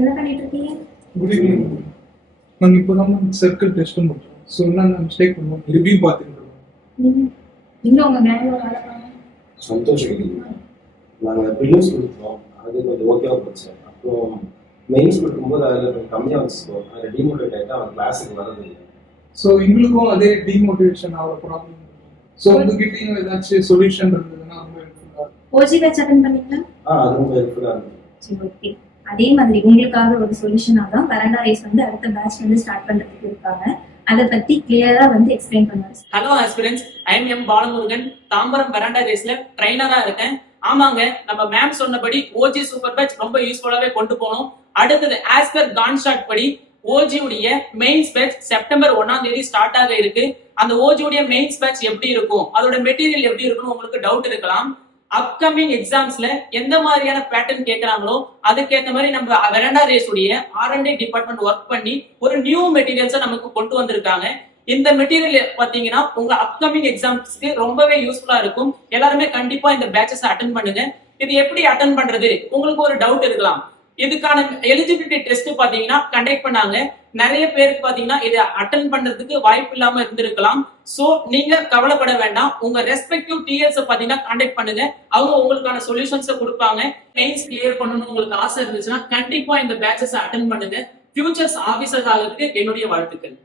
என்ன பண்ணிட்டு இருக்கீங்க? Good evening. நாங்கள் இப்போ தான் சர்க்கிள் டெஸ்ட் பண்ணுறோம். ஸோ என்ன மிஸ்டேக் பண்ணுவோம், ரிவ்யூ பார்த்துட்டு இருக்கோம். இன்னும் உங்க கேங்ல வேலை பண்ண சந்தோஷம். நாங்கள் ப்ரிலிம்ஸ் கொடுத்தோம், அது கொஞ்சம் ஓகேவா போச்சு. அப்புறம் மெயின்ஸ் கொடுக்கும்போது அதில் கொஞ்சம் கம்மியாக வச்சுக்கோ, அதில் டிமோட்டிவேட் ஆகிட்டு அவன் கிளாஸுக்கு வரது இல்லை. ஸோ எங்களுக்கும் அதே டிமோட்டிவேஷன் ஆகிற ப்ராப்ளம். ஸோ உங்ககிட்டயும் ஏதாச்சும் சொல்யூஷன் இருந்ததுன்னா ரொம்ப ஹெல்ப்ஃபுல்லாக இருக்கும். ஓஜி பேட்ச் அட்டெண்ட் பண்ணீங்களா? அது ரொம்ப ஹெல்ப்ஃபுல்லாக இருந்தது. சரி, ஓகே. அதே மாதிரி உங்களுக்காக ஒரு சொல்யூஷனாக தான் வெராண்டா ரேஸ் வந்து அடுத்த பேட்ச் வந்து ஸ்டார்ட் பண்றதுக்கு இருக்காங்க. அதை பத்தி கிளியரா வந்து எக்ஸ்பிளைன் பண்ணுவாங்க. Hello aspirants, I am Balamurugan. Tambaram veranda ரேஸ்ல ட்ரைனரா இருக்கேன். ஆமாங்க, நம்ம மேம் சொன்னபடி ஓஜி சூப்பர் பேட்ச் ரொம்ப யூஸ்ஃபுல்லாவே கொண்டு போனோம். அடுத்தது ஆஸ் பர் கான்ஷாட் படி ஓஜி உடைய மெயின்ஸ் பேட்ச் செப்டம்பர் 1ஆம் தேதி ஸ்டார்ட் ஆக இருக்கு. அந்த ஓஜி உடைய மெயின்ஸ் பேட்ச் எப்படி இருக்கும், அதோட மெட்டீரியல் எப்படி இருக்கும்னு உங்களுக்கு டவுட் இருக்கலாம். அப்கமிங் எக்ஸாம்ஸ்ல எந்த மாதிரியான பேட்டர்ன் கேட்கறாங்களோ அதுக்கேற்ற மாதிரி நம்ம வெராண்டா ரேஸ் உடைய R&D டிபார்ட்மெண்ட் ஒர்க் பண்ணி ஒரு நியூ மெட்டீரியல்ஸை நமக்கு கொண்டு வந்திருக்காங்க. இந்த மெட்டீரியல் பாத்தீங்கன்னா உங்க அப்கமிங் எக்ஸாம்ஸ்க்கு ரொம்பவே யூஸ்ஃபுல்லா இருக்கும். எல்லாருமே கண்டிப்பா இந்த பேட்சஸ் அட்டென்ட் பண்ணுங்க. இது எப்படி அட்டென்ட் பண்றது, உங்களுக்கு ஒரு டவுட் இருக்கலாம். இதுக்கான எலிஜிபிலிட்டி டெஸ்ட் பாத்தீங்கன்னா கண்டக்ட் பண்ணாங்க. நிறைய பேருக்கு பாத்தீங்கன்னா இதை அட்டென்ட் பண்றதுக்கு வாய்ப்பு இல்லாம இருந்திருக்கலாம். சோ நீங்க கவலைப்பட வேண்டாம். உங்க ரெஸ்பெக்டிவ் டிஎல்ஸ் பாத்தீங்கன்னா கான்டாக்ட் பண்ணுங்க, அவங்க உங்களுக்கான சொல்யூஷன்ஸ் கொடுப்பாங்க. மெயின்ஸ் கிளியர் பண்ணணும்னு உங்களுக்கு ஆசை இருந்துச்சுன்னா கண்டிப்பா இந்த பேட்சஸ் அட்டென்ட் பண்ணுங்க. ஃபியூச்சர்ஸ் ஆபீசர் ஆகிறதுக்கு என்னுடைய வாழ்த்துக்கள்.